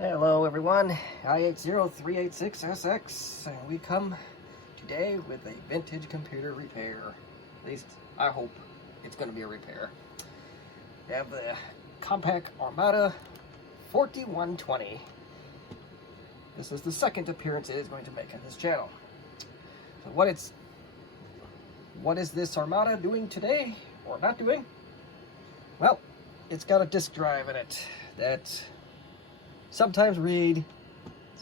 Hello everyone, I80386SX, and we come today with a vintage computer repair. At least, I hope it's going to be a repair. We have the Compaq Armada 4120. This is the second appearance it is going to make on this channel. So what is this Armada doing today, or not doing? Well, it's got a disk drive in it that sometimes read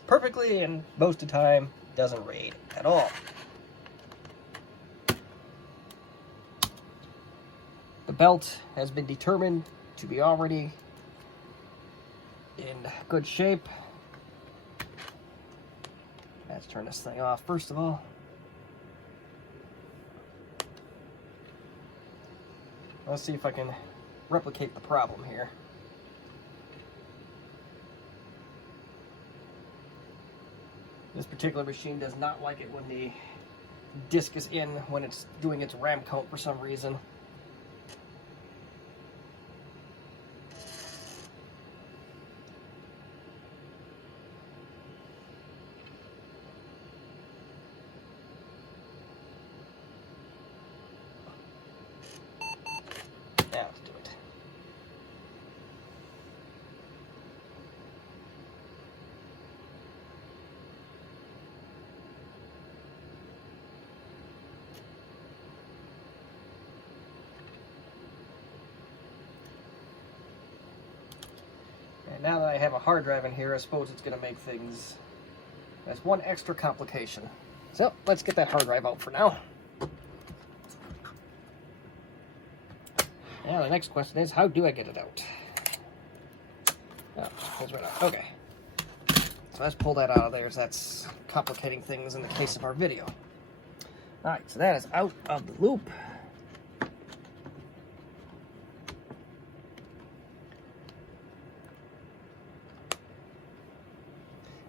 perfectly and most of the time doesn't read at all. The belt has been determined to be already in good shape. Let's turn this thing off first of all. Let's see if I can replicate the problem here. This particular machine does not like it when the disk is in, when it's doing its RAM count for some reason. Now let's do it. And now that I have a hard drive in here, I suppose it's going to make things... That's one extra complication. So, let's get that hard drive out for now. Now the next question is, how do I get it out? Oh, pulls right out. Okay. So let's pull that out of there, as that's complicating things in the case of our video. Alright, so that is out of the loop.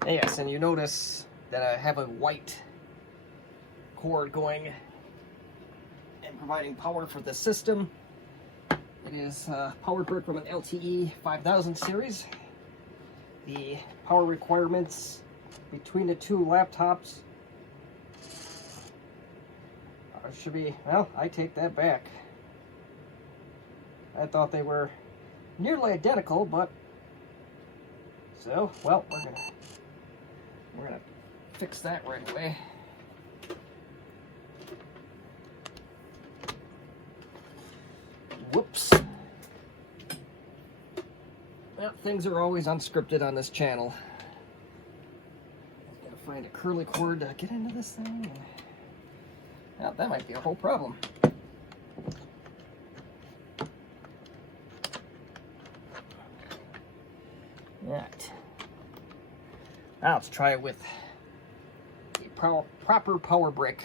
Yes, and you notice that I have a white cord going and providing power for the system. It is power brick from an LTE 5000 series. The power requirements between the two laptops should be, well, I take that back. I thought they were nearly identical, but so, well, we're gonna fix that right away. Whoops. Well, things are always unscripted on this channel. Gotta find a curly cord to get into this thing. Well, that might be a whole problem. Right. Now let's try it with a proper power brick.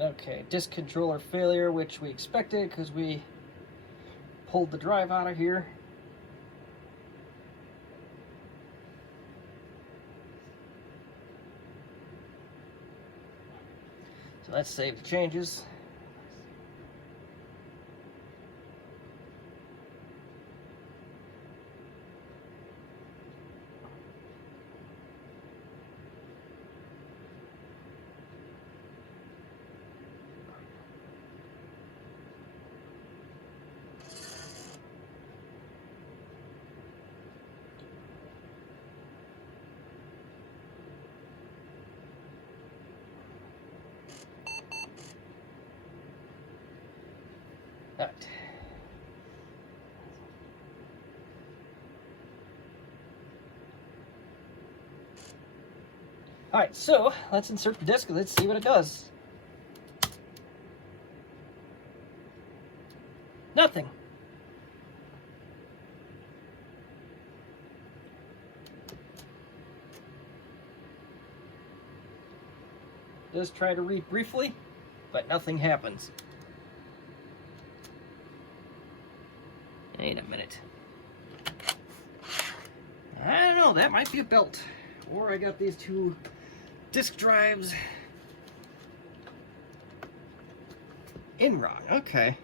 Okay, disk controller failure, which we expected because we pulled the drive out of here. So let's save the changes. Right. Alright, so let's insert the disc and let's see what it does. Nothing. does try to read briefly, but nothing happens. Wait a minute. I don't know, that might be a belt. Or I got these two disk drives in wrong. Okay.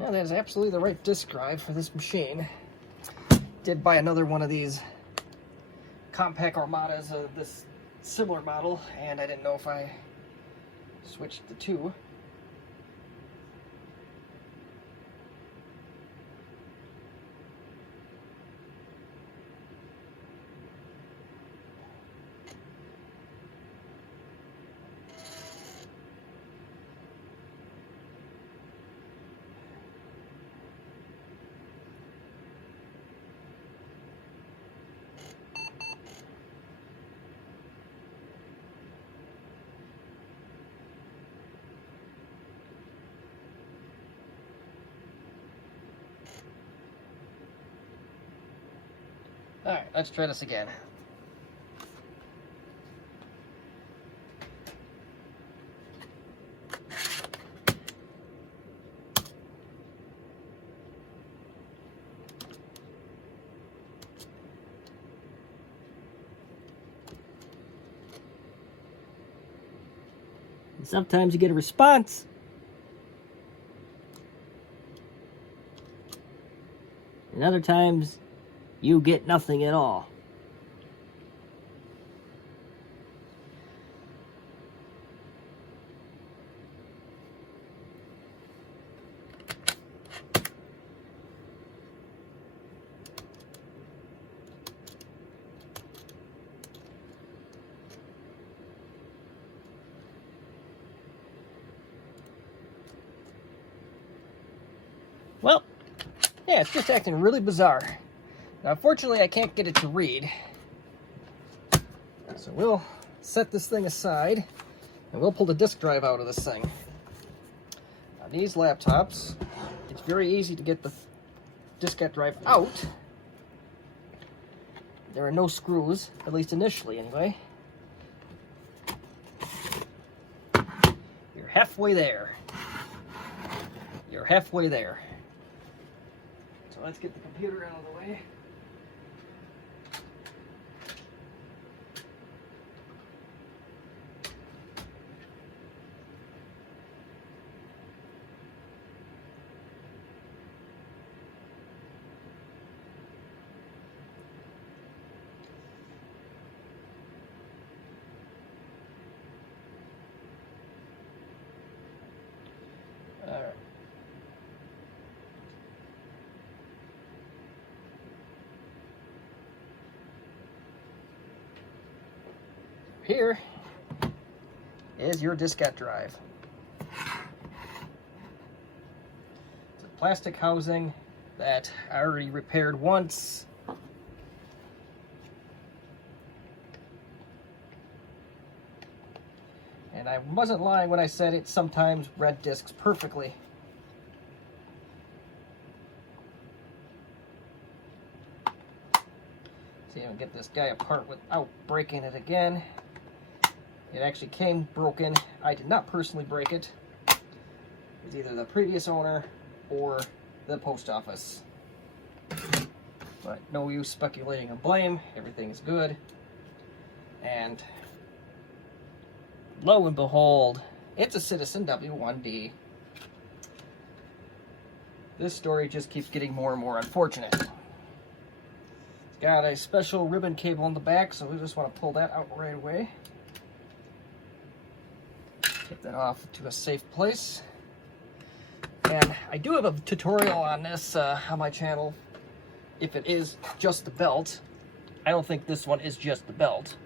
Yeah, that is absolutely the right disk drive for this machine. Did buy another one of these Compaq Armadas of this similar model, and I didn't know if I switched the two. Alright, let's try this again. And sometimes you get a response. And other times you get nothing at all. Well, yeah, it's just acting really bizarre. Now, unfortunately, I can't get it to read. So we'll set this thing aside, and we'll pull the disk drive out of this thing. On these laptops, it's very easy to get the diskette drive out. There are no screws, at least initially anyway. You're halfway there. You're halfway there. So let's get the computer out of the way. Alright. Here is your diskette drive. It's a plastic housing that I already repaired once. And I wasn't lying when I said it sometimes read discs perfectly. See, I'll get this guy apart without breaking it again. It actually came broken. I did not personally break it. It's either the previous owner or the post office. But no use speculating on blame. Everything is good. And lo and behold, it's a Citizen W1D. This story just keeps getting more and more unfortunate. It's got a special ribbon cable in the back, so we just want to pull that out right away. Get that off to a safe place. And I do have a tutorial on this on my channel. If it is just the belt. I don't think this one is just the belt.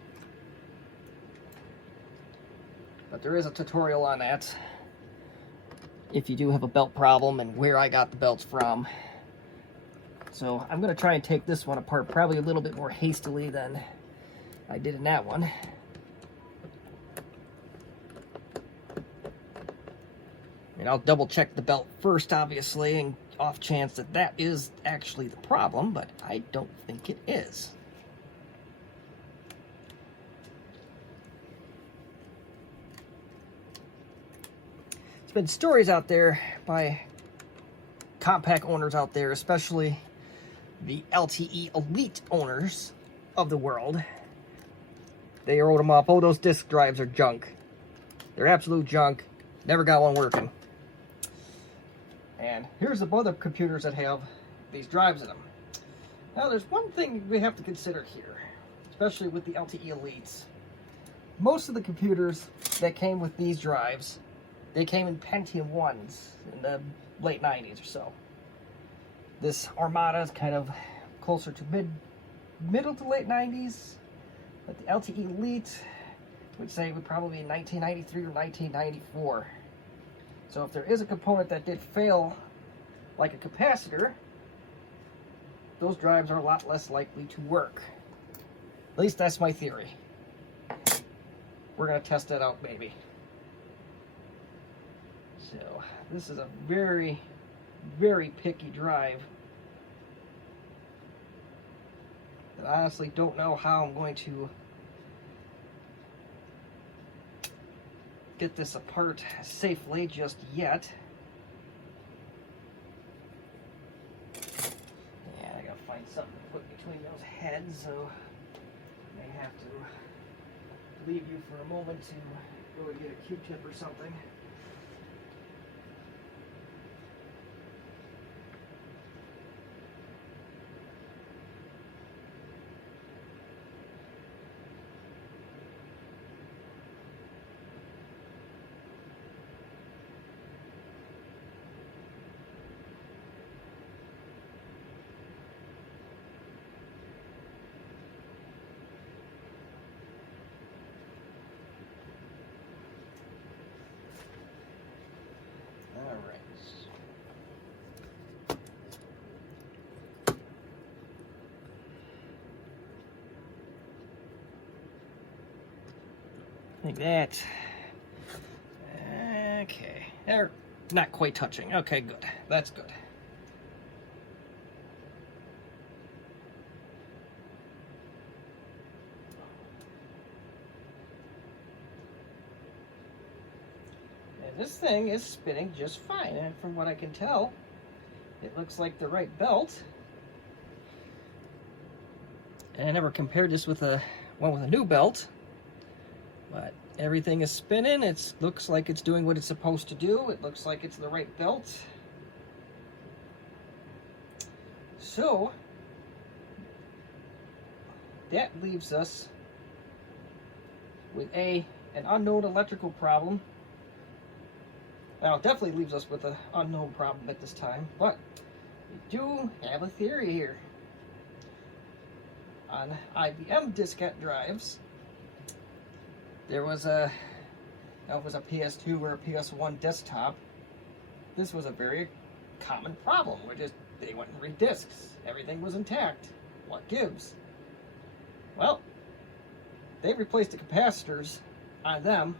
But there is a tutorial on that. If you do have a belt problem and where I got the belts from. So I'm going to try and take this one apart probably a little bit more hastily than I did in that one. And I'll double check the belt first, obviously, and off chance that that is actually the problem, but I don't think it is. There's been stories out there by Compaq owners out there, especially the LTE Elite owners of the world. They wrote them off. Oh, those disk drives are junk. They're absolute junk. Never got one working. And here's the other computers that have these drives in them. Now, there's one thing we have to consider here, especially with the LTE Elites. Most of the computers that came with these drives, they came in Pentium 1s in the late 90s or so. This Armada is kind of closer to middle to late 90s, but the LTE Elite would say would probably be 1993 or 1994. So if there is a component that did fail, like a capacitor, those drives are a lot less likely to work. At least that's my theory. We're going to test that out, maybe. So this is a very, very picky drive. I honestly don't know how I'm going to get this apart safely just yet. Yeah, I gotta find something to put between those heads, so I may have to leave you for a moment to go and get a Q-tip or something. Like that. Okay. They're not quite touching. Okay, good. That's good. And this thing is spinning just fine, and from what I can tell, it looks like the right belt. And I never compared this with one with a new belt. But everything is spinning. It looks like it's doing what it's supposed to do. It looks like it's the right belt. So that leaves us with an unknown electrical problem. Well, it definitely leaves us with an unknown problem at this time, but we do have a theory here. On IBM diskette drives, there was it was a PS2 or a PS1 desktop. This was a very common problem. They wouldn't read disks. Everything was intact. What gives? Well, they replaced the capacitors on them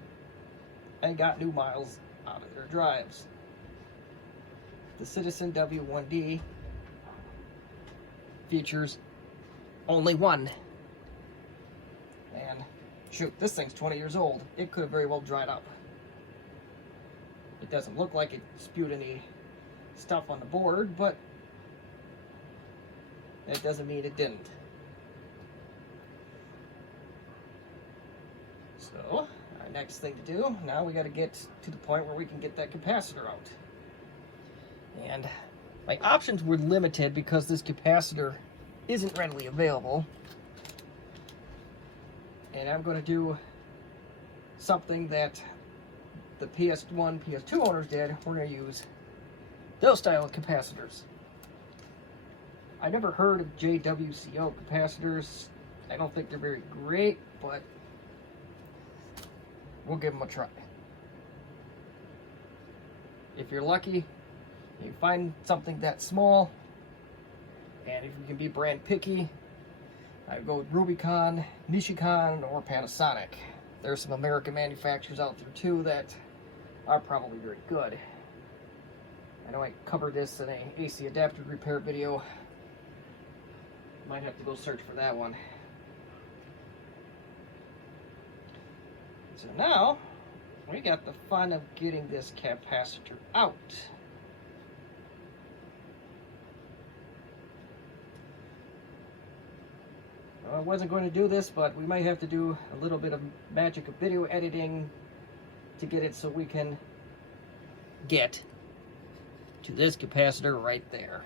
and got new miles out of their drives. The Citizen W1D features only one. And shoot, this thing's 20 years old. It could have very well dried up. It doesn't look like it spewed any stuff on the board, but that doesn't mean it didn't. So, our next thing to do, now we got to get to the point where we can get that capacitor out. And my options were limited because this capacitor isn't readily available. And I'm going to do something that the PS1, PS2 owners did. We're going to use those style of capacitors. I never heard of JWCO capacitors. I don't think they're very great, but we'll give them a try. If you're lucky, you find something that small, and if you can be brand picky, I go with Rubicon, Nishikon, or Panasonic. There's some American manufacturers out there too that are probably very good. I know I covered this in a AC adapter repair video. Might have to go search for that one. So now, we got the fun of getting this capacitor out. I wasn't going to do this, but we might have to do a little bit of magic of video editing to get it so we can get to this capacitor right there.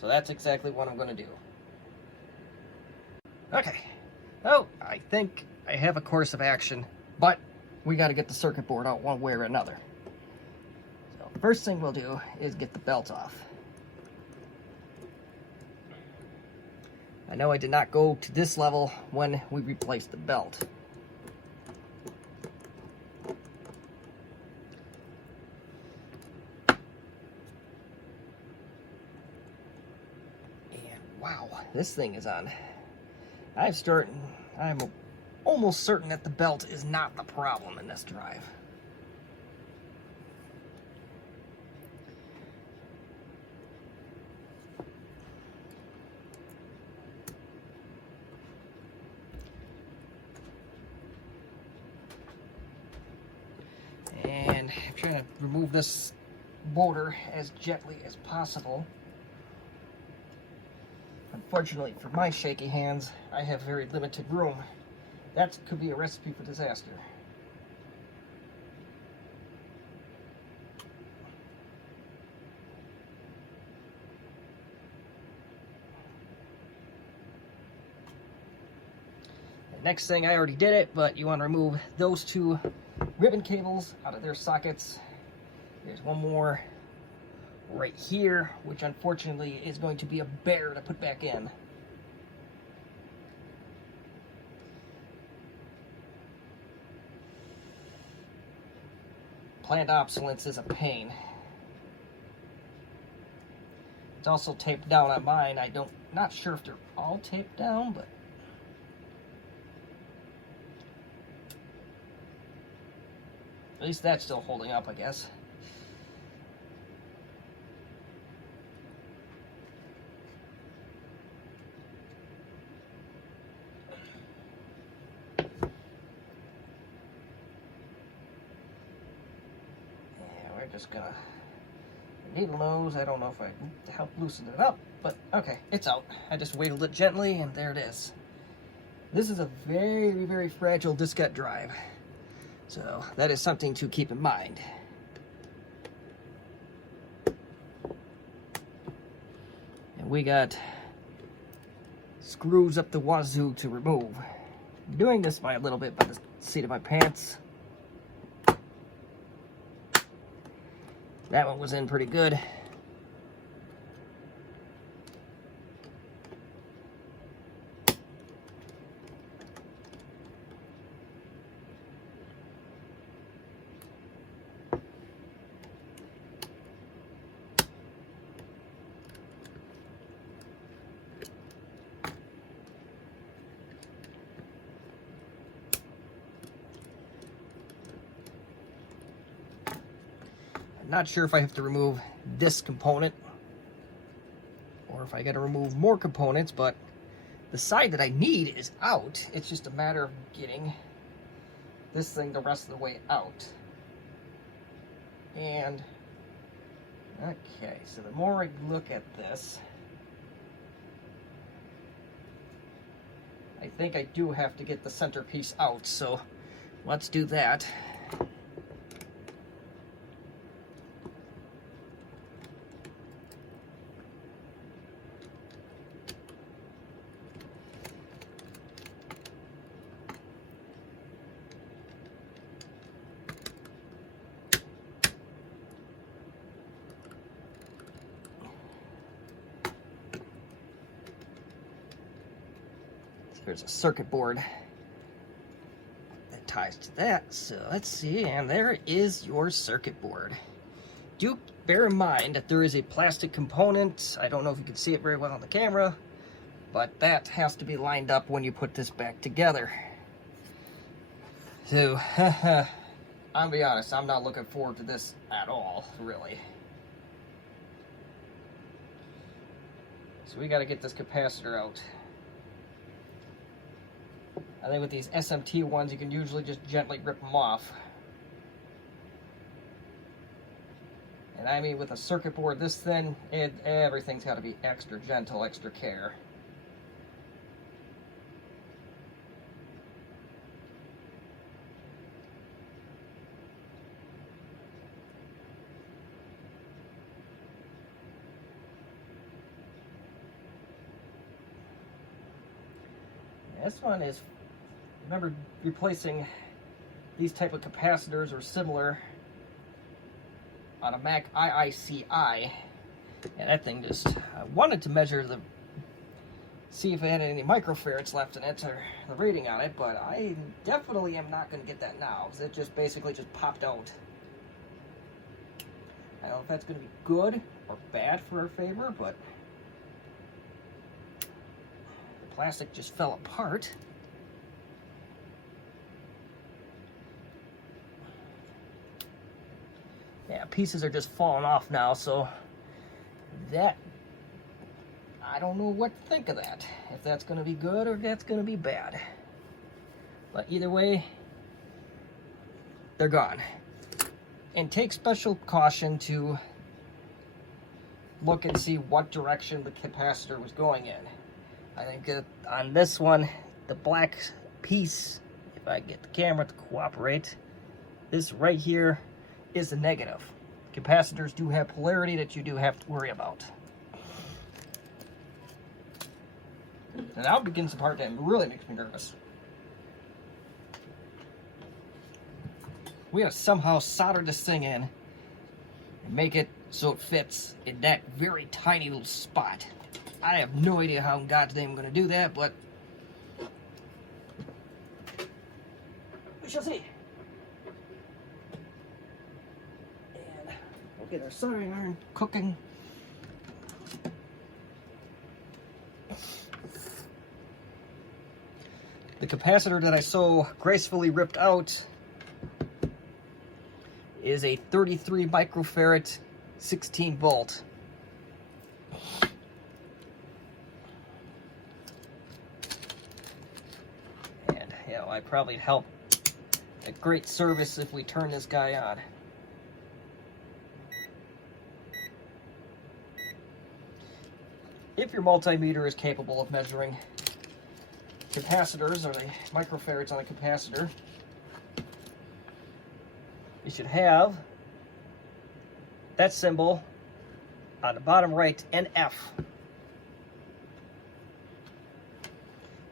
So that's exactly what I'm going to do. Okay. Oh, I think I have a course of action, but we got to get the circuit board out one way or another. So first thing we'll do is get the belt off. I know I did not go to this level when we replaced the belt. And wow, this thing is on. I'm almost certain that the belt is not the problem in this drive. And I'm trying to remove this motor as gently as possible. Unfortunately for my shaky hands, I have very limited room. That could be a recipe for disaster. The next thing, I already did it, but you want to remove those two ribbon cables out of their sockets. There's one more right here, which unfortunately is going to be a bear to put back in. Planned obsolescence is a pain. It's also taped down on mine. Not sure if they're all taped down, but at least that's still holding up, I guess. Just gonna needle nose. I don't know if I can help loosen it up, but okay, it's out. I just wiggled it gently and there it is. This is a very, very fragile diskette drive, so that is something to keep in mind. And we got screws up the wazoo to remove. I'm doing this by a little bit by the seat of my pants. That one was in pretty good. Not sure if I have to remove this component or if I got to remove more components, but the side that I need is out. It's just a matter of getting this thing the rest of the way out. And okay, so the more I look at this, I think I do have to get the centerpiece out, so let's do that. There's a circuit board that ties to that, so let's see, and there is your circuit board. Do bear in mind that there is a plastic component. I don't know if you can see it very well on the camera, but that has to be lined up when you put this back together. So, I'll be honest, I'm not looking forward to this at all, really. So we got to get this capacitor out. I think with these SMT ones, you can usually just gently rip them off. And I mean, with a circuit board this thin, everything's got to be extra gentle, extra care. This one is, remember replacing these type of capacitors or similar on a Mac IICI, and that thing just, I wanted to measure see if it had any microfarads left in it or the rating on it, but I definitely am not going to get that now, because it just basically just popped out. I don't know if that's going to be good or bad for our favor, but plastic just fell apart. Yeah, pieces are just falling off now, so that, I don't know what to think of that. If that's going to be good or if that's going to be bad. But either way, they're gone. And take special caution to look and see what direction the capacitor was going in. I think on this one, the black piece, if I get the camera to cooperate, this right here is the negative. Capacitors do have polarity that you do have to worry about. And now begins the part that really makes me nervous. We gotta somehow solder this thing in and make it so it fits in that very tiny little spot. I have no idea how in God's name I'm going to do that, but we shall see. And we'll get our soldering iron cooking. The capacitor that I so gracefully ripped out is a 33 microfarad 16 volt. I'd probably help a great service if we turn this guy on. If your multimeter is capable of measuring capacitors or the microfarads on a capacitor, you should have that symbol on the bottom right, NF.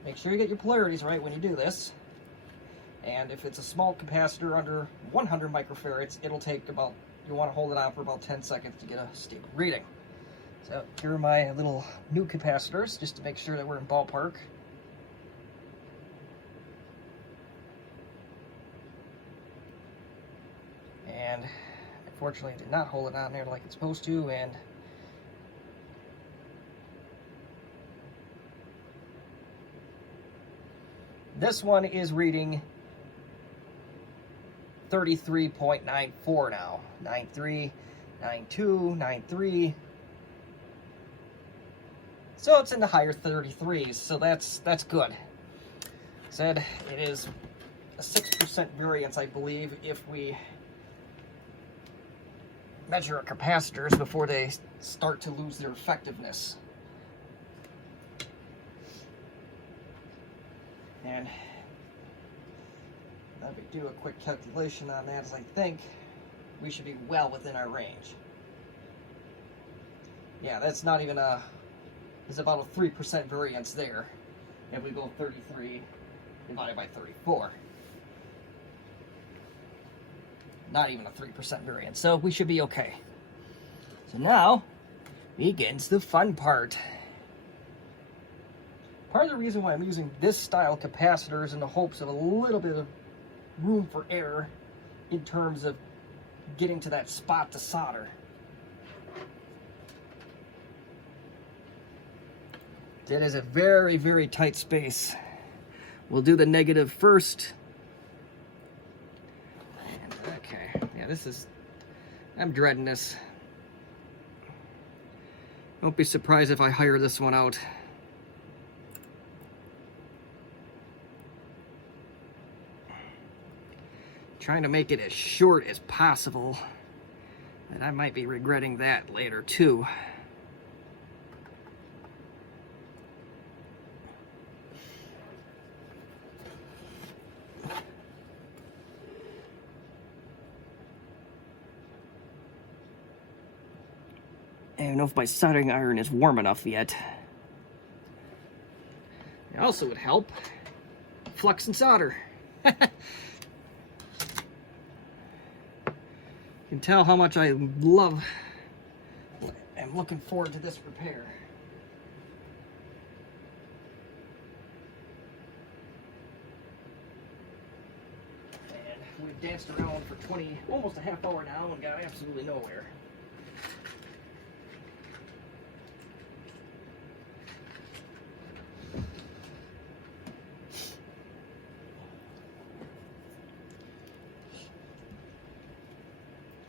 Make sure you get your polarities right when you do this. And if it's a small capacitor under 100 microfarads, it'll take about, you want to hold it on for about 10 seconds to get a stable reading. So here are my little new capacitors, just to make sure that we're in ballpark. And unfortunately, I did not hold it on there like it's supposed to, and this one is reading 33.94 now. 93, 92, 93. So it's in the higher 33s, so that's good. Said it is a 6% variance, I believe, if we measure our capacitors before they start to lose their effectiveness. And let me do a quick calculation on that, as I think we should be well within our range. Yeah, that's not even a, there's about a 3% variance there if we go 33 divided by 34. Not even a 3% variance, so we should be okay. So now begins the fun part. Part of the reason why I'm using this style capacitor is in the hopes of a little bit of room for error in terms of getting to that spot to solder. That is a very, very tight space. We'll do the negative first. And, okay, yeah, this is, I'm dreading this. Don't be surprised if I hire this one out. Trying to make it as short as possible, and I might be regretting that later too. I don't know if my soldering iron is warm enough yet. It also would help flux and solder. You can tell how much I love and looking forward to this repair. And we've danced around for almost a half hour now and got absolutely nowhere.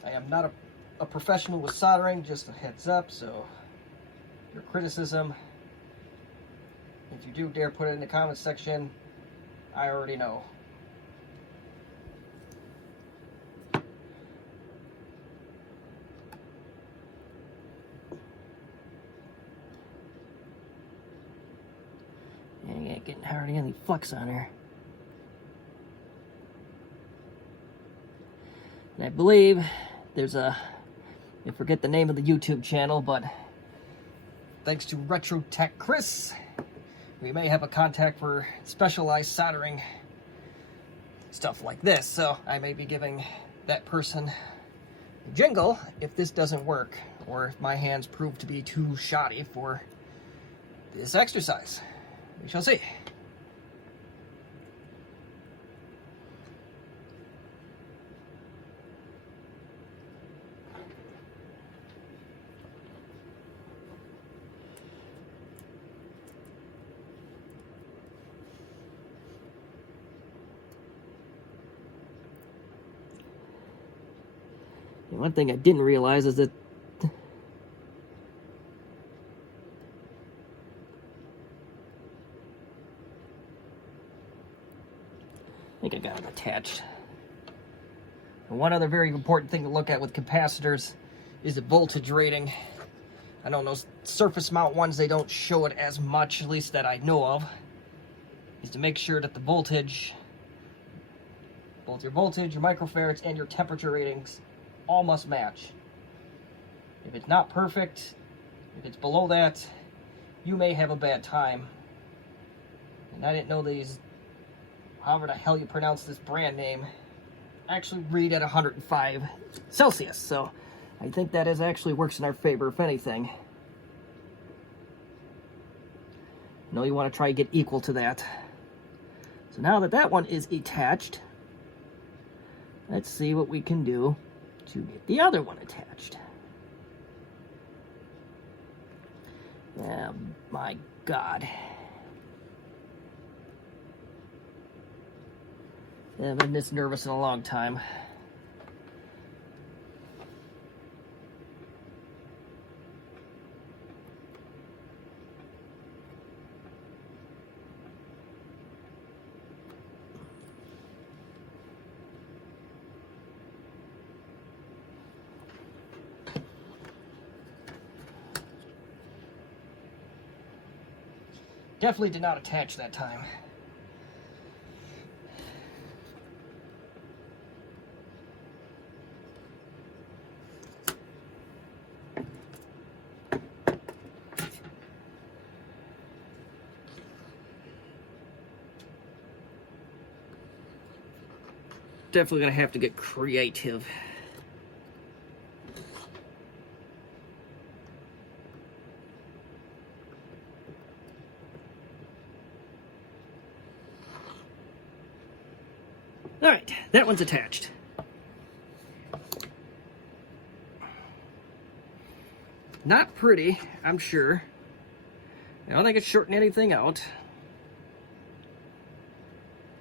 I am not a professional with soldering, just a heads up, so your criticism, if you do dare put it in the comments section, I already know. Yeah, you ain't getting hardly any flux on her. And I believe there's I forget the name of the YouTube channel, but thanks to Retro Tech Chris, we may have a contact for specialized soldering stuff like this. So I may be giving that person a jingle if this doesn't work, or if my hands prove to be too shoddy for this exercise. We shall see. And one thing I didn't realize is that I think I got them attached. And one other very important thing to look at with capacitors is the voltage rating. I know those surface mount ones, they don't show it as much, at least that I know of, is to make sure that the voltage, both your voltage, your microfarads, and your temperature ratings all must match. If it's not perfect, if it's below that, you may have a bad time. And I didn't know these, however the hell you pronounce this brand name, actually read at 105 Celsius. So I think that actually works in our favor, if anything. No, you want to try to get equal to that. So now that that one is attached, let's see what we can do to get the other one attached. Oh my God. I haven't been this nervous in a long time. Definitely did not attach that time. Definitely gonna have to get creative. All right, that one's attached. Not pretty, I'm sure. I don't think it's shorting anything out.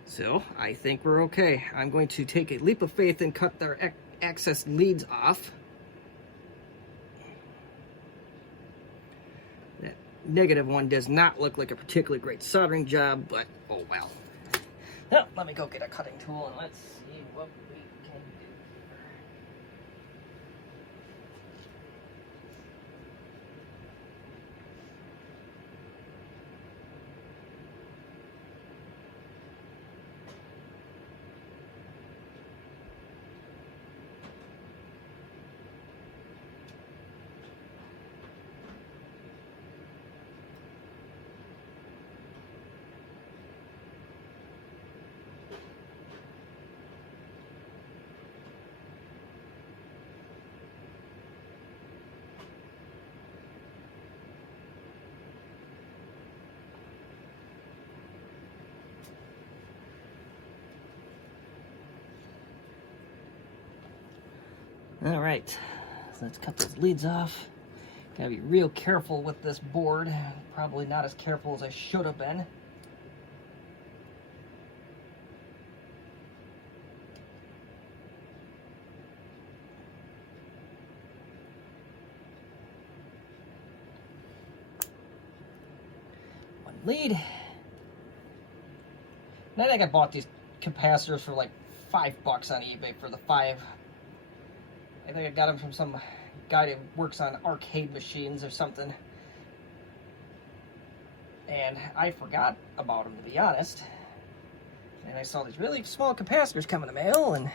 So, I think we're okay. I'm going to take a leap of faith and cut their access leads off. negative one does not look like a particularly great soldering job, but oh well. Now, let me go get a cutting tool and let's see what we can do. All right, so let's cut those leads off. Gotta be real careful with this board. Probably not as careful as I should have been. One lead. And I think I bought these capacitors for like $5 on eBay for the 5. I think I got them from some guy that works on arcade machines or something. And I forgot about them, to be honest. And I saw these really small capacitors come in the mail, and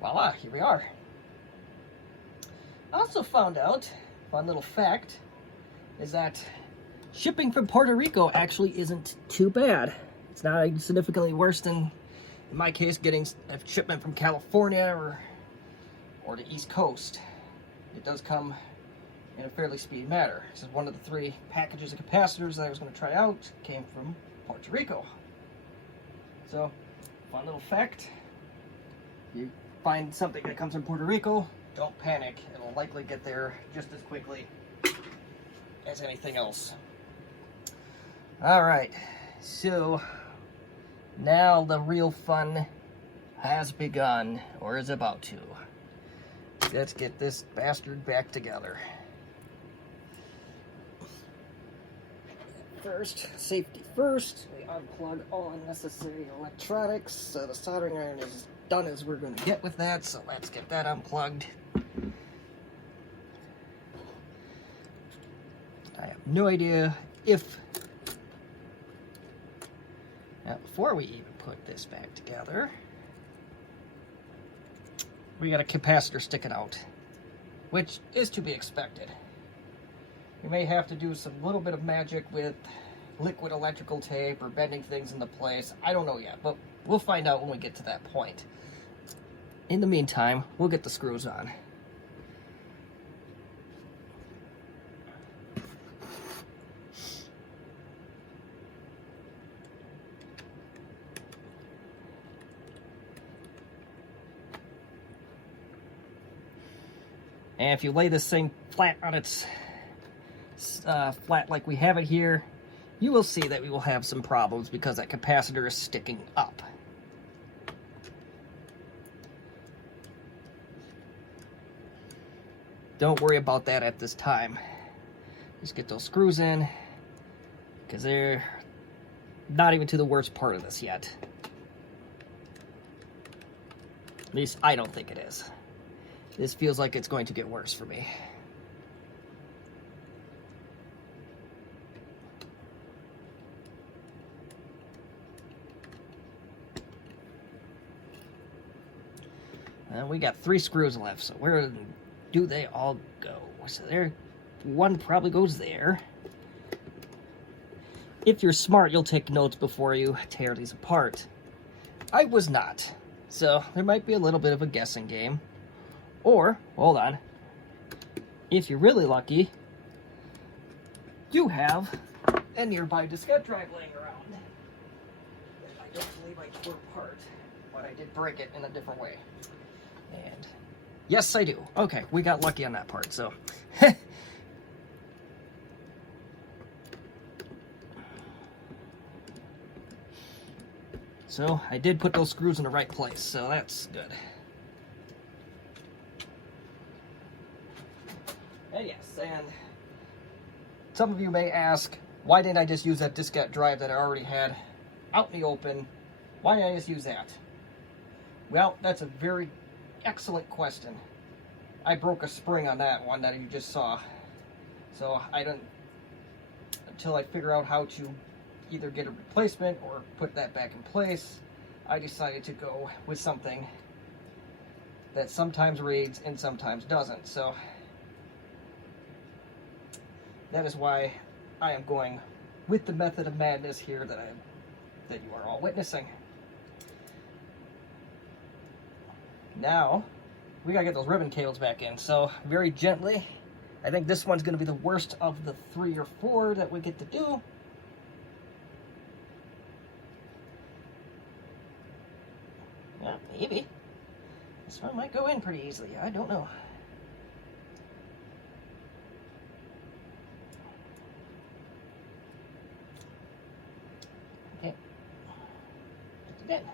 voila, here we are. I also found out, fun little fact, is that shipping from Puerto Rico actually isn't too bad. It's not significantly worse than, in my case, getting a shipment from California or the East Coast. It does come in a fairly speedy matter. This is one of the 3 packages of capacitors that I was going to try out, came from Puerto Rico. So, fun little fact, you find something that comes from Puerto Rico, don't panic. It'll likely get there just as quickly as anything else. Alright, so now the real fun has begun, or is about to. Let's get this bastard back together. First, safety first. We unplug all unnecessary electronics. So the soldering iron is done as we're going to get with that. So let's get that unplugged. I have no idea if... Now, before we even put this back together, we got a capacitor sticking out, which is to be expected. You may have to do some little bit of magic with liquid electrical tape or bending things into place. I don't know yet, but we'll find out when we get to that point. In the meantime, we'll get the screws on. And if you lay this thing flat on its flat like we have it here, you will see that we will have some problems because that capacitor is sticking up. Don't worry about that at this time. Just get those screws in, because they're not even to the worst part of this yet. At least I don't think it is. This feels like it's going to get worse for me. And we got 3 screws left, so where do they all go? So there, one probably goes there. If you're smart, you'll take notes before you tear these apart. I was not, so there might be a little bit of a guessing game. Or, hold on, if you're really lucky, you have a nearby diskette drive laying around. I don't believe I tore apart, but I did break it in a different way. And yes, I do. Okay, we got lucky on that part, so. So, I did put those screws in the right place, so that's good. And yes, and some of you may ask, why didn't I just use that diskette drive that I already had out in the open? Why didn't I just use that? Well, that's a very excellent question. I broke a spring on that one that you just saw. So I don't, until I figure out how to either get a replacement or put that back in place, I decided to go with something that sometimes reads and sometimes doesn't. So that is why I am going with the method of madness here that you are all witnessing. Now, we gotta get those ribbon cables back in. So very gently, I think this one's gonna be the worst of the 3 or 4 that we get to do. Well, maybe. This one might go in pretty easily. I don't know. Okay. Put it in.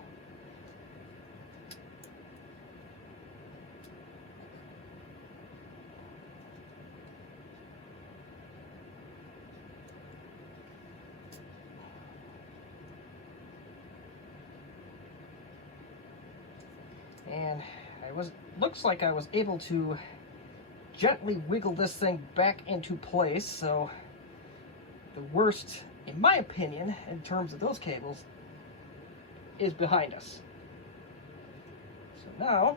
And looks like I was able to gently wiggle this thing back into place, so the worst, in my opinion, in terms of those cables, is behind us. So now,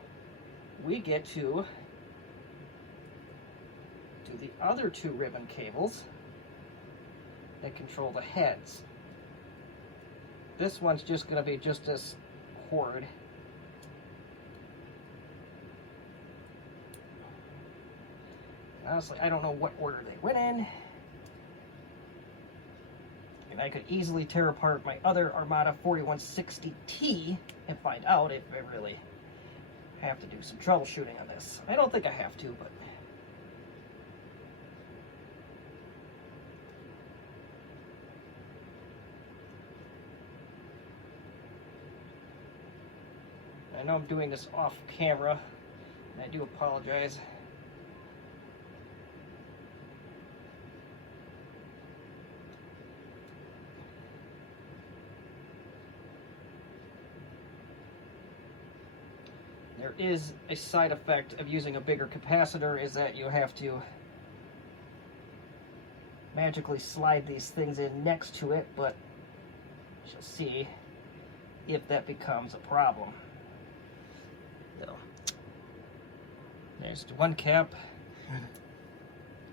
we get to do the other 2 ribbon cables that control the heads. This one's just going to be just this cord. Honestly, I don't know what order they went in. And I could easily tear apart my other Armada 4160T and find out if I really have to do some troubleshooting on this. I don't think I have to, but... I know I'm doing this off camera, and I do apologize. There is a side effect of using a bigger capacitor, is that you have to magically slide these things in next to it, but we shall see if that becomes a problem. So, there's the one cap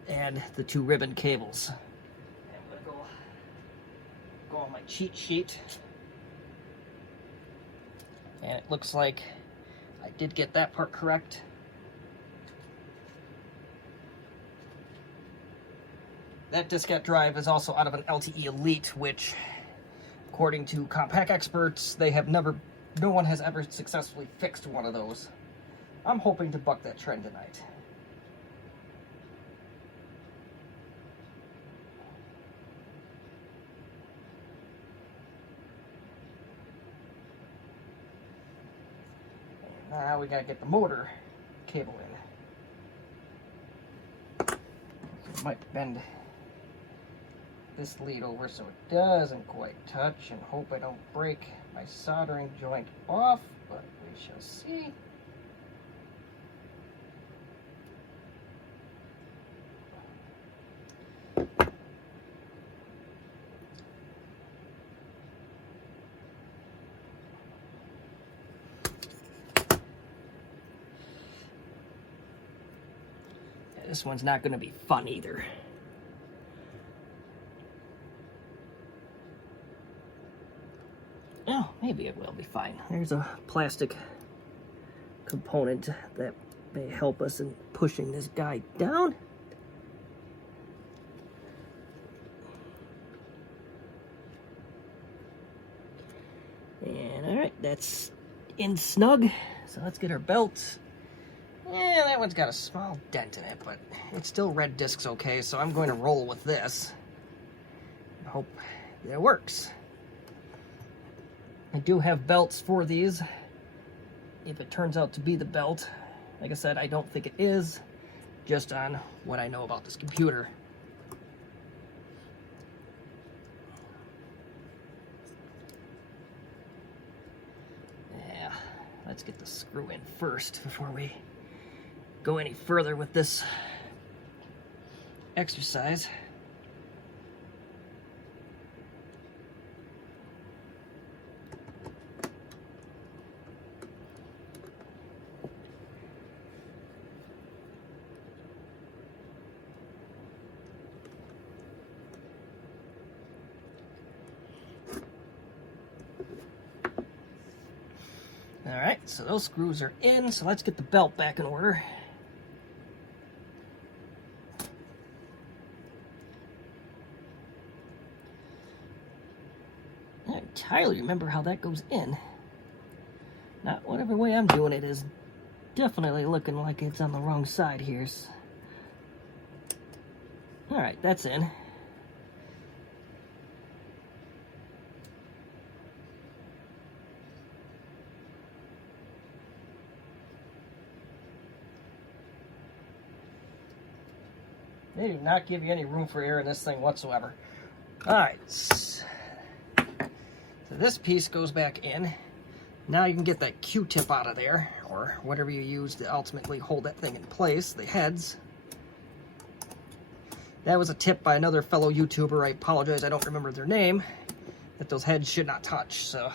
and the 2 ribbon cables. I'm gonna go on my cheat sheet, and it looks like I did get that part correct. That diskette drive is also out of an LTE Elite, which, according to Compaq experts, no one has ever successfully fixed one of those. I'm hoping to buck that trend tonight. Now we gotta get the motor cable in. So I might bend this lead over so it doesn't quite touch, and hope I don't break my soldering joint off, but we shall see. This one's not going to be fun either. Oh, maybe it will be fine. There's a plastic component that may help us in pushing this guy down. And alright, that's in snug. So let's get our belt. Yeah, that one's got a small dent in it, but it's still red discs okay, so I'm going to roll with this. I hope that it works. I do have belts for these, if it turns out to be the belt. Like I said, I don't think it is, just on what I know about this computer. Let's get the screw in first before we go any further with this exercise. All right, so those screws are in, so let's get the belt back in order. I don't entirely remember how that goes in. Not whatever way I'm doing it is definitely looking like it's on the wrong side here. All right, that's in. They do not give you any room for error in this thing whatsoever. Alright, so this piece goes back in. Now you can get that Q-tip out of there, or whatever you use to ultimately hold that thing in place, the heads. That was a tip by another fellow YouTuber, I apologize, I don't remember their name, that those heads should not touch, so...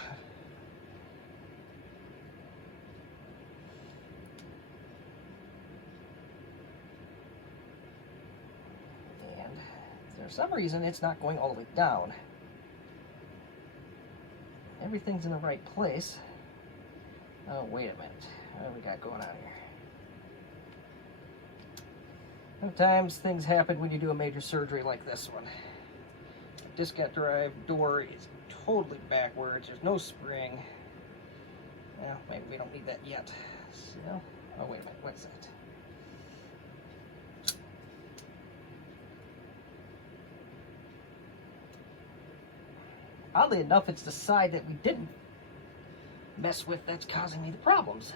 For some reason, it's not going all the way down. Everything's in the right place. Oh, wait a minute. What do we got going on here? Sometimes things happen when you do a major surgery like this one. The disc drive door is totally backwards. There's no spring. Well, maybe we don't need that yet. So, oh, wait a minute. What's that? Oddly enough, it's the side that we didn't mess with that's causing me the problems.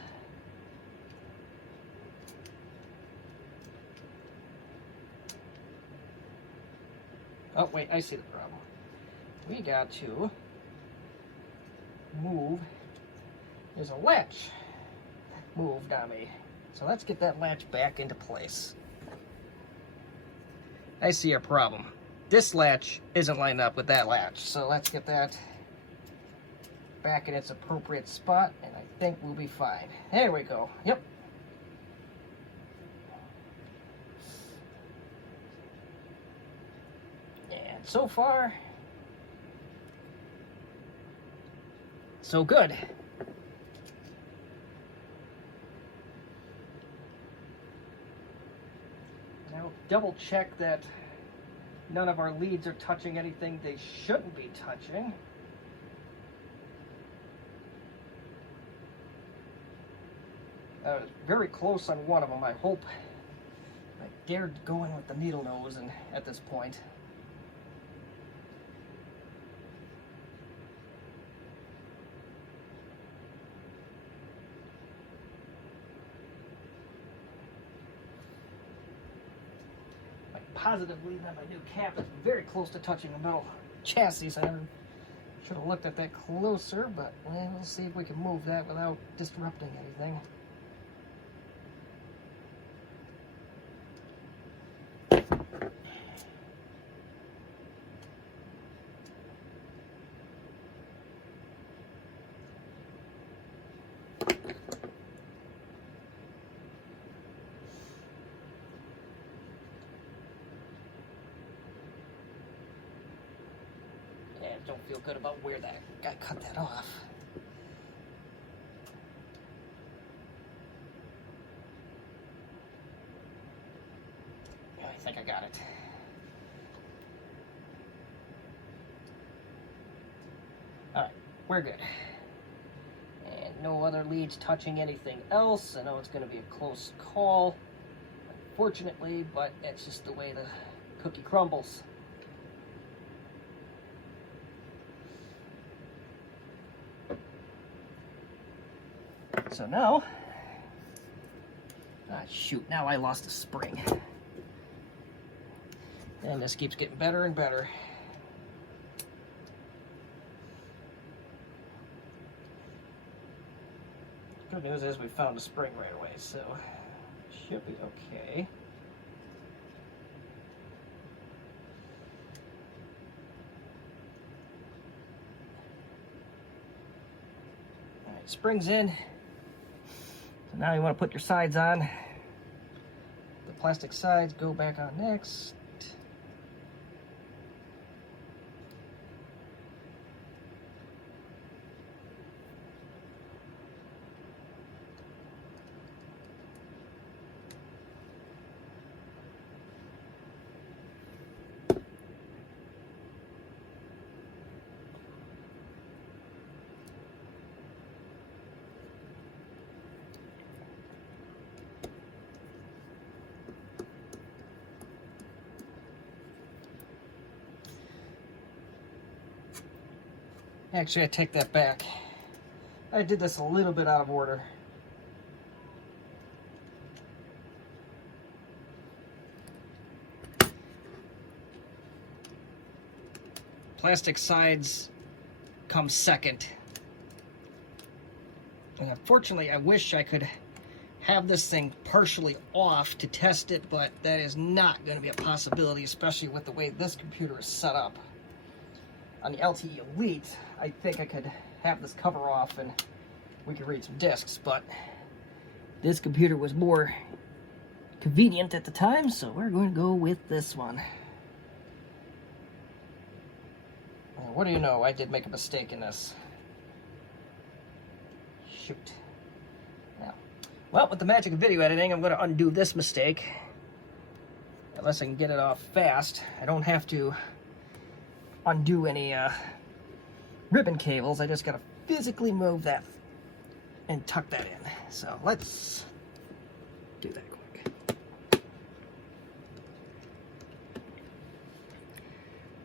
Oh, wait, I see the problem. We got to move. There's a latch moved on me. So let's get that latch back into place. I see a problem. This latch isn't lined up with that latch, so let's get that back in its appropriate spot, and I think we'll be fine. There we go. Yep. And so far, so good. Now double check that none of our leads are touching anything they shouldn't be touching. I was very close on one of them. I hope I dared go in with the needle nose and at this point. Positively that my new cap is very close to touching the metal chassis. I never should have looked at that closer, but well, we'll see if we can move that without disrupting anything. Don't feel good about where that guy cut that off. I think I got it. Alright, we're good. And no other leads touching anything else. I know it's going to be a close call, unfortunately, but that's just the way the cookie crumbles. So now, shoot, now I lost a spring. And this keeps getting better and better. Good news is we found a spring right away, so should be okay. All right, spring's in. So now you want to put your sides on. The plastic sides go back on next. Actually, I take that back. I did this a little bit out of order. Plastic sides come second. And unfortunately, I wish I could have this thing partially off to test it, but that is not going to be a possibility, especially with the way this computer is set up. On the LTE Elite, I think I could have this cover off and we could read some discs, but this computer was more convenient at the time, so we're going to go with this one. What do you know? I did make a mistake in this. Shoot. Now, well, with the magic of video editing, I'm going to undo this mistake. Unless I can get it off fast. I don't have to undo any ribbon cables. I just got to physically move that and tuck that in. So let's do that quick.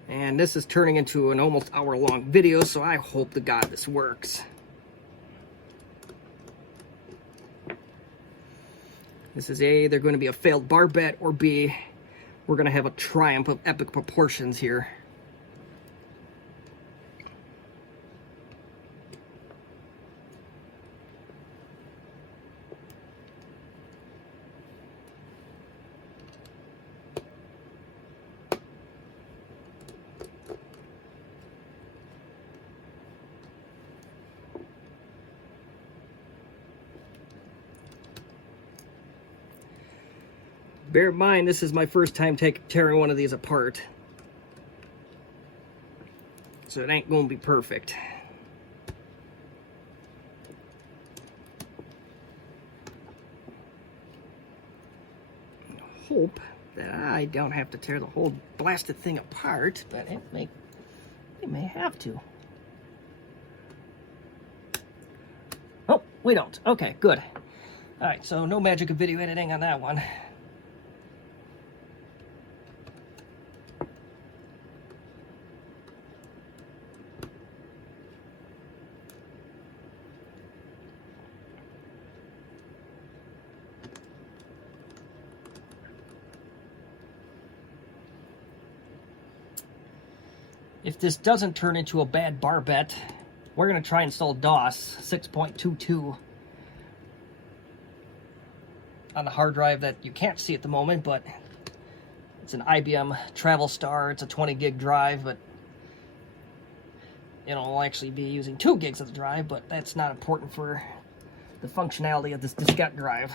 And this is turning into an almost hour-long video, so I hope to God this works. This is either going to be a failed bar bet, or B, we're going to have a triumph of epic proportions here. Bear in mind, this is my first time tearing one of these apart. So it ain't gonna be perfect. I hope that I don't have to tear the whole blasted thing apart, but it may have to. Oh, we don't. Okay, good. Alright, so no magic of video editing on that one. If this doesn't turn into a bad bar bet, we're going to try and install DOS 6.22 on the hard drive that you can't see at the moment, but it's an IBM Travel Star. It's a 20 gig drive, but it'll actually be using 2 gigs of the drive, but that's not important for the functionality of this diskette drive.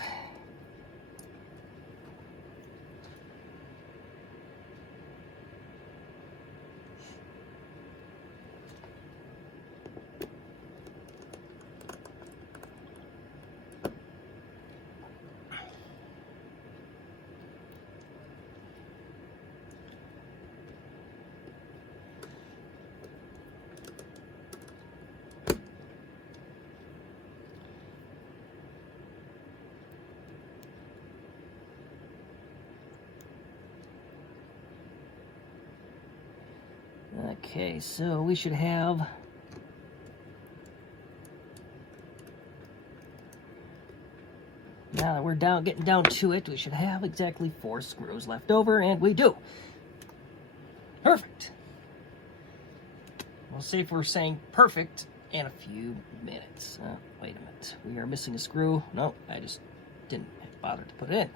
Okay, so we should have now that we're getting down to it, we should have exactly 4 screws left over, and we do. Perfect. We'll see if we're saying perfect in a few minutes. Wait a minute. We are missing a screw. No, I just didn't bother to put it in.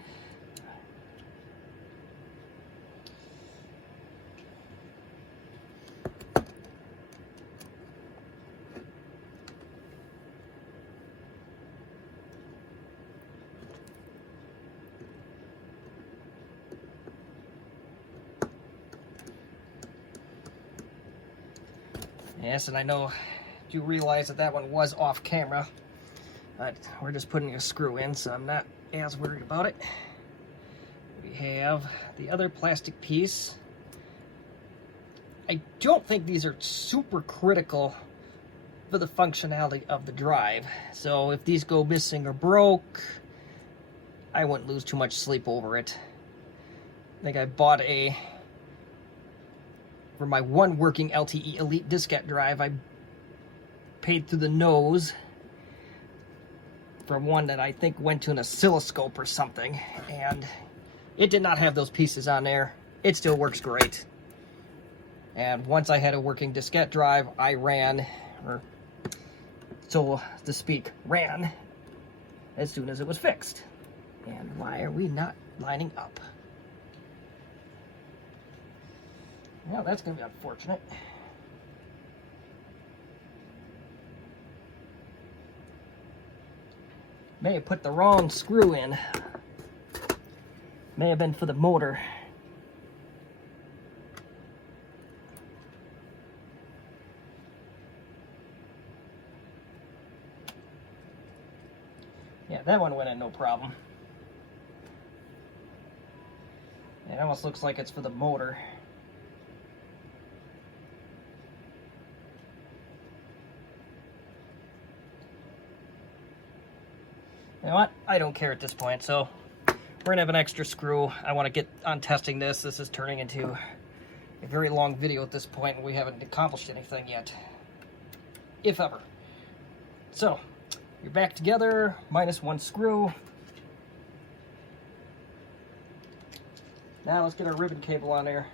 Yes, and I know you realize that that one was off camera, but we're just putting a screw in, so I'm not as worried about it. We have the other plastic piece. I don't think these are super critical for the functionality of the drive, so if these go missing or broke, I wouldn't lose too much sleep over it. I think I bought for my one working LTE Elite diskette drive, I paid through the nose for one that I think went to an oscilloscope or something, and it did not have those pieces on there. It still works great. And once I had a working diskette drive, I ran, or so to speak, ran as soon as it was fixed. And why are we not lining up? Well, that's going to be unfortunate. May have put the wrong screw in. May have been for the motor. Yeah, that one went in no problem. It almost looks like it's for the motor. You know what? I don't care at this point, so we're gonna have an extra screw. I want to get on testing this. This is turning into a very long video at this point, and we haven't accomplished anything yet, if ever. So, you're back together, minus one screw. Now let's get our ribbon cable on there.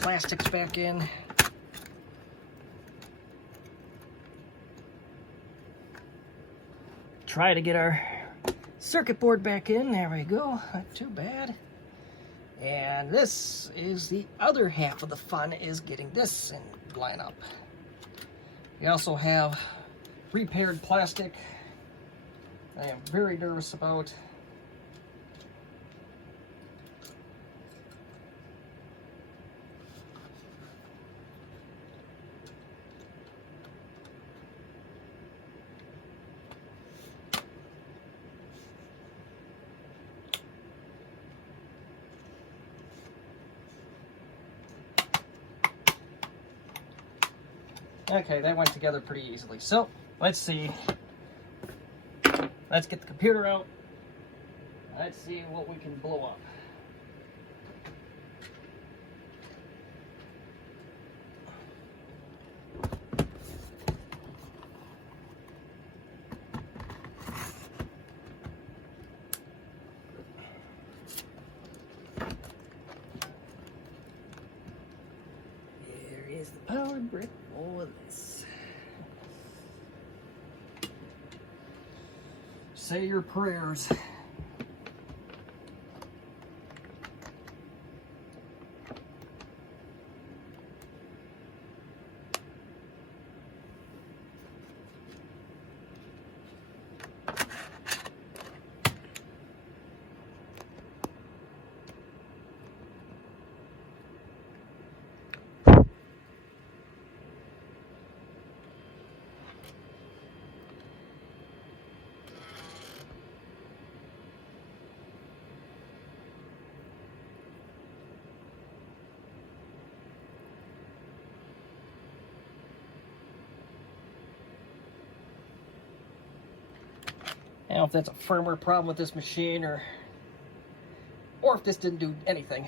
Plastics back in. Try to get our circuit board back in. There we go. Not too bad. And this is the other half of the fun, is getting this in line up. We also have repaired plastic. I am very nervous about. Okay, that went together pretty easily. So, let's see. Let's get the computer out. Let's see what we can blow up. Here is the power brick for this. Say your prayers. I don't know if that's a firmware problem with this machine, or if this didn't do anything.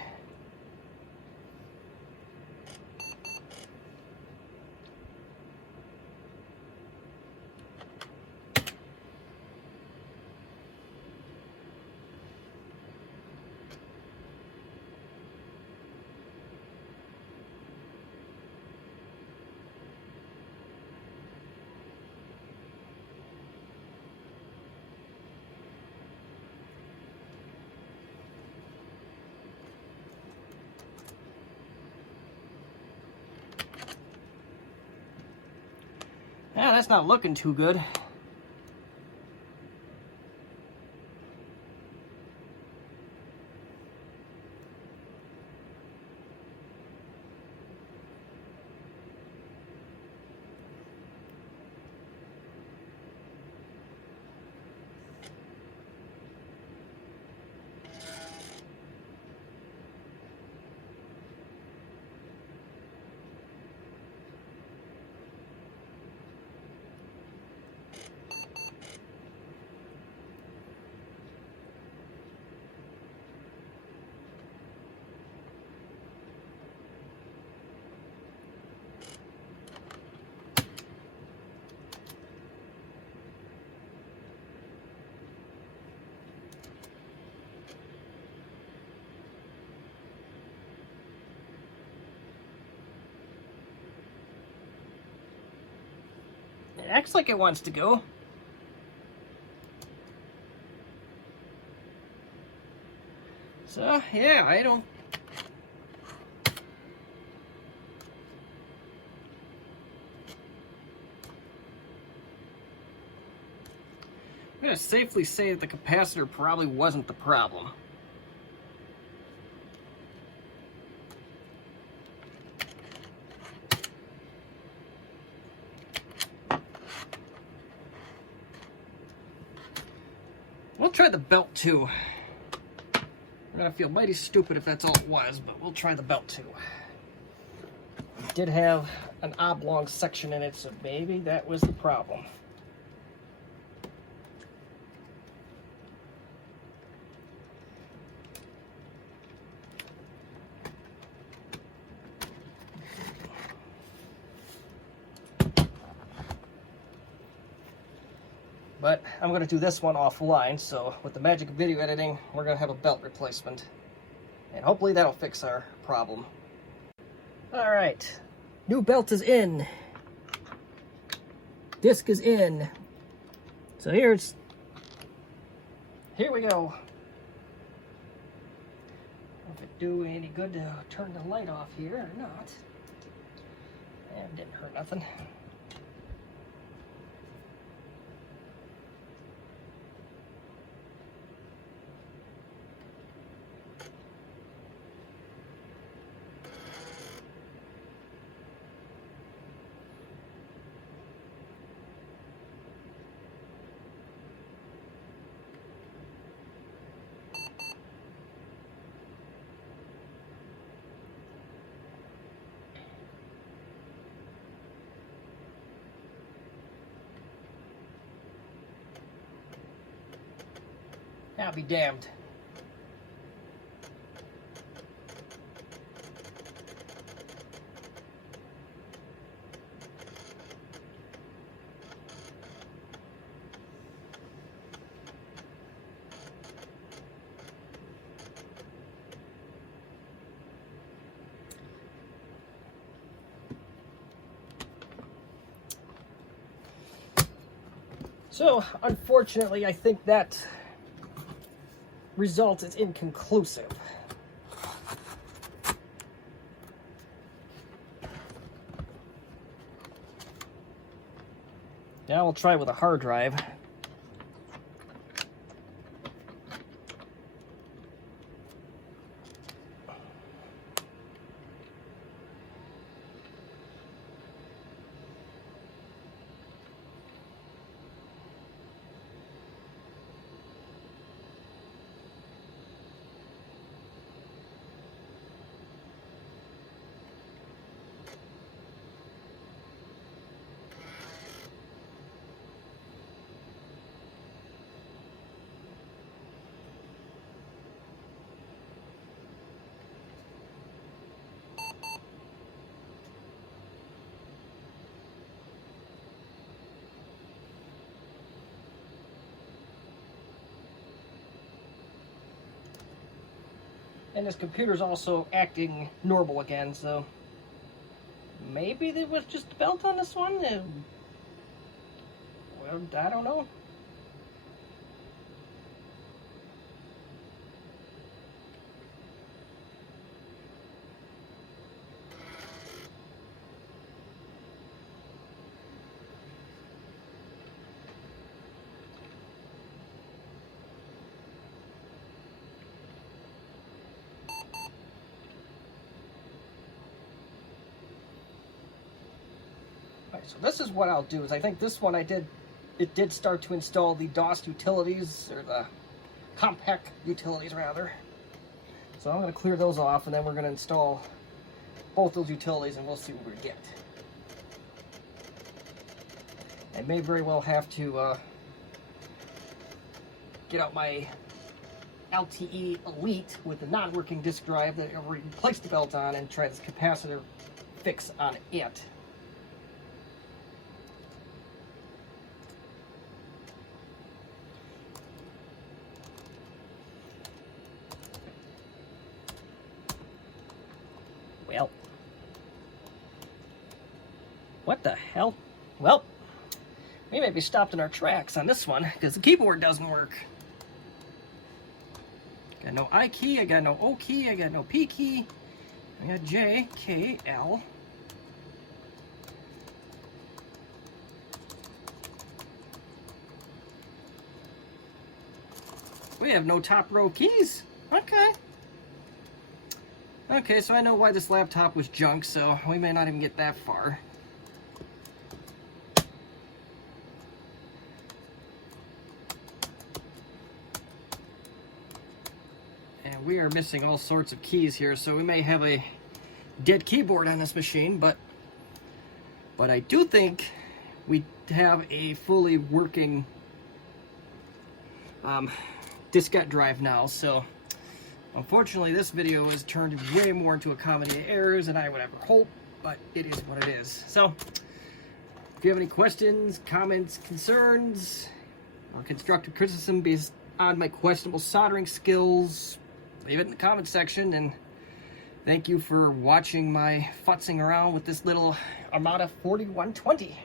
Yeah, that's not looking too good. It acts like it wants to go. So, yeah, I don't... I'm going to safely say that the capacitor probably wasn't the problem. We'll try the belt too. I'm gonna feel mighty stupid if that's all it was, but we'll try the belt too. It did have an oblong section in it, so maybe that was the problem. But I'm going to do this one offline, so with the magic of video editing, we're going to have a belt replacement. And hopefully that'll fix our problem. Alright, new belt is in. Disc is in. So here we go. If it do any good to turn the light off here or not. And didn't hurt nothing. I'll be damned. So, unfortunately, I think that result is inconclusive. Now we'll try with a hard drive. And this computer's also acting normal again, so maybe there was just a belt on this one? Well, I don't know. Right, so this is what I'll do. Is I think this one it did start to install the DOS utilities, or the Compaq utilities rather. So I'm going to clear those off, and then we're going to install both those utilities, and we'll see what we get. I may very well have to get out my LTE Elite with the non-working disk drive that I already replaced the belt on and try this capacitor fix on it. Well, what the hell? Well, we may be stopped in our tracks on this one because the keyboard doesn't work. Got no I key, I got no O key, I got no P key. I got J, K, L. We have no top row keys. Okay. Okay, so I know why this laptop was junk, so we may not even get that far. And we are missing all sorts of keys here, so we may have a dead keyboard on this machine, but I do think we have a fully working diskette drive now, so unfortunately this video has turned way more into a comedy of errors than I would ever hope, but it is what it is. So if you have any questions, comments, concerns, constructive criticism based on my questionable soldering skills, leave it in the comments section, and thank you for watching my futzing around with this little Armada 4120.